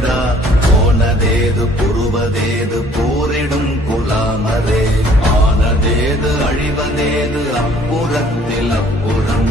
நின்றதேதடா போனதேது புருவதேது போரிடும் குலாமரே. ஆனதேது அழிவதேது அப்புறத்தில் அப்புறம்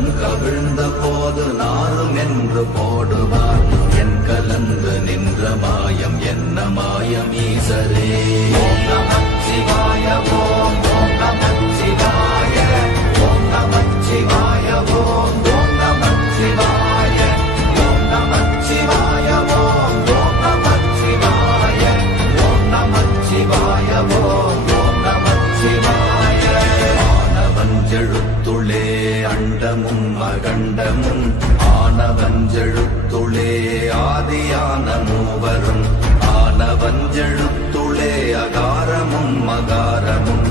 கண் கவிழ்ந்த போது நாரும் என்று போடுவார் என் கலந்து நின்ற மாயம் என்ன மாயம் ஈசரே? ஓம் அண்டமும் அகண்டமும் ஆனவஞ்செழுத்துளே